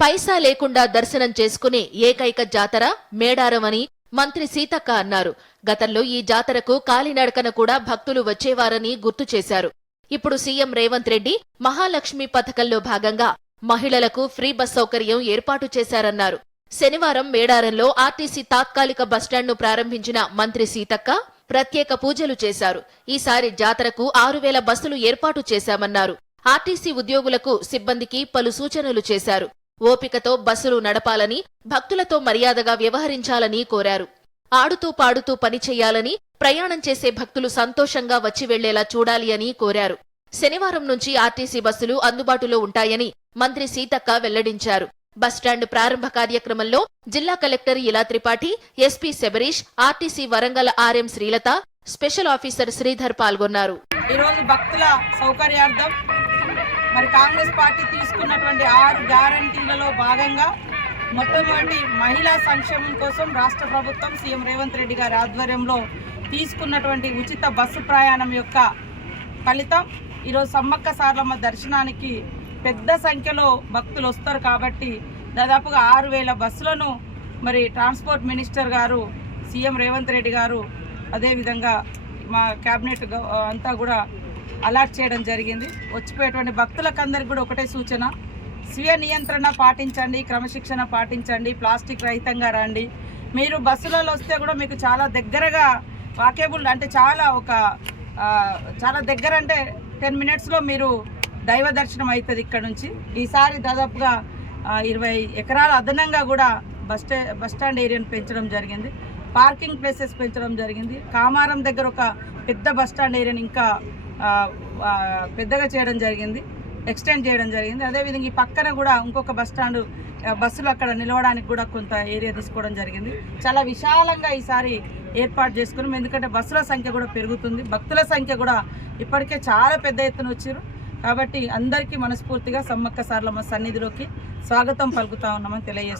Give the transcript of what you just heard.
పైసా లేకుండా దర్శనం చేసుకునే ఏకైక జాతర మేడారం అని మంత్రి సీతక్క అన్నారు. గతంలో ఈ జాతరకు కాలినడకన కూడా భక్తులు వచ్చేవారని గుర్తు చేశారు. ఇప్పుడు సీఎం రేవంత్ రెడ్డి మహాలక్ష్మి పథకంలో భాగంగా మహిళలకు ఫ్రీ బస్ సౌకర్యం ఏర్పాటు చేశారన్నారు. శనివారం మేడారంలో ఆర్టీసీ తాత్కాలిక బస్టాండ్ను ప్రారంభించిన మంత్రి సీతక్క ప్రత్యేక పూజలు చేశారు. ఈసారి జాతరకు ఆరు వేల బస్సులు ఏర్పాటు చేశామన్నారు. ఆర్టీసీ ఉద్యోగులకు సిబ్బందికి పలు సూచనలు చేశారు. ఓపికతో బస్సులు నడపాలని భక్తులతో మర్యాదగా వ్యవహరించాలని కోరారు. ఆడుతూ పాడుతూ పని ప్రయాణం చేసే భక్తులు సంతోషంగా వచ్చి వెళ్ళేలా చూడాలి అని కోరారు. శనివారం నుంచి ఆర్టీసీ బస్సులు అందుబాటులో ఉంటాయని మంత్రి సీతక్క వెల్లడించారు. బస్టాండ్ ప్రారంభ కార్యక్రమంలో జిల్లా collector Ila Tripathi SP Shabarish RTC Warangal RM Srilatha special officer Sridhar పాల్గొన్నారు. ఈరోజు భక్తుల సౌకర్యార్థం మరి కాంగ్రెస్ పార్టీ తీసుకున్నటువంటి ఆరు గ్యారంటీలలో భాగంగా మొట్టమొదటి మహిళా సంక్షేమం కోసం రాష్ట్ర ప్రభుత్వం సీఎం రేవంత్ రెడ్డి గారి ఆధ్వర్యంలో తీసుకున్నటువంటి ఉచిత బస్సు ప్రయాణం యొక్క ఫలితం. ఈరోజు సమ్మక్క సార్లమ్మ దర్శనానికి పెద్ద సంఖ్యలో భక్తులు వస్తారు కాబట్టి దాదాపుగా ఆరు వేల బస్సులను మరి ట్రాన్స్పోర్ట్ మినిస్టర్ గారు సీఎం రేవంత్ రెడ్డి గారు అదేవిధంగా మా క్యాబినెట్ అంతా కూడా అలాట్ చేయడం జరిగింది. వచ్చిపోయేటువంటి భక్తులకందరికి కూడా ఒకటే సూచన. స్వీయ నియంత్రణ పాటించండి క్రమశిక్షణ పాటించండి ప్లాస్టిక్ రహితంగా రండి. మీరు బస్సులలో వస్తే కూడా మీకు చాలా దగ్గరగా వాకేబుల్ అంటే చాలా ఒక చాలా దగ్గర అంటే టెన్ మినిట్స్లో మీరు దైవ దర్శనం అవుతుంది ఇక్కడ నుంచి. ఈసారి దాదాపుగా ఇరవై ఎకరాల అదనంగా కూడా బస్ స్టా బస్ స్టాండ్ ఏరియాను పెంచడం జరిగింది. పార్కింగ్ ప్లేసెస్ పెంచడం జరిగింది. కామారం దగ్గర ఒక పెద్ద బస్ స్టాండ్ ఏరియాని ఇంకా పెద్దగా చేయడం జరిగింది. ఎక్స్టెండ్ చేయడం జరిగింది. అదేవిధంగా ఈ పక్కన కూడా ఇంకొక బస్ స్టాండ్ బస్సులు అక్కడ నిలవడానికి కూడా కొంత ఏరియా తీసుకోవడం జరిగింది. చాలా విశాలంగా ఈసారి ఏర్పాటు చేసుకున్నాం. ఎందుకంటే బస్సుల సంఖ్య కూడా పెరుగుతుంది. భక్తుల సంఖ్య కూడా ఇప్పటికే చాలా పెద్ద ఎత్తున వచ్చారు కాబట్టి అందరికీ మనస్ఫూర్తిగా సమ్మక్క సార్లమ్మ సన్నిధిలోకి స్వాగతం పలుకుతా ఉన్నామని తెలియజేస్తున్నాం.